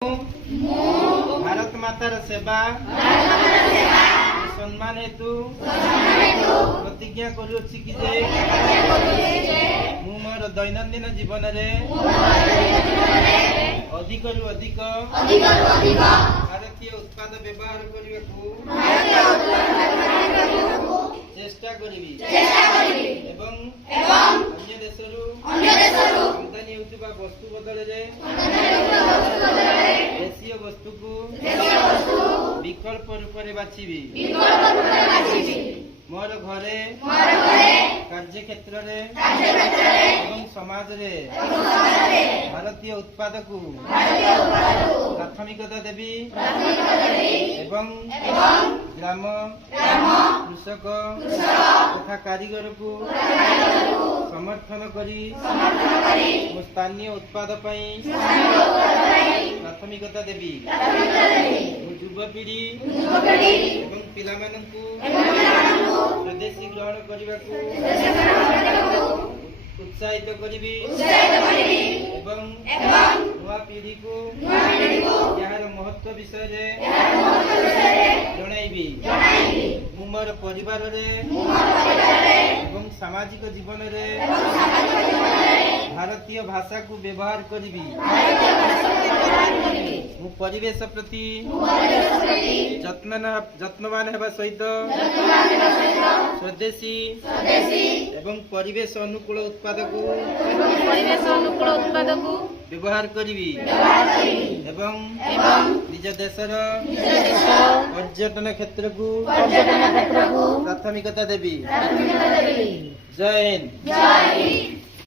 भारत मातार सेवा सम्मान हेतु प्रतिज्ञा करुछि कि जे मु मोर दैनंदिन जीवन रे अधिक रु अधिक भारतीय उत्पाद व्यवहार करने चेष्टा करिबी एवं अन्य देशरू आमदानी होउतबा वस्तु बदल रे देशीय वस्तु को विकल्प रूप में बाछिबी मोर घरे कार्य क्षेत्र रे एवं समाज रे भारतीय उत्पाद को प्राथमिकता देवी एवं ग्राम कृषक तथा कारीगर को समर्थन करी स्थानीय उत्पाद प्राथमिकता देवी युवपीढ़ी एवं पिला स्वदेशी ग्रहण करने उत्साहित करी एवं नुआ पीढ़ी को यार महत्व विषय जनइबी मोर परिवार रे एवं सामाजिक जीवन रे भारतीय भाषा को व्यवहार करी परिवेश प्रति जत्नवान हेबा सहित स्वदेशी एवं परिवेश अनुकूल उत्पाद को व्यवहार करी एवं निज देशर पर्यटन क्षेत्र को प्राथमिकता देवी। जय हिंद।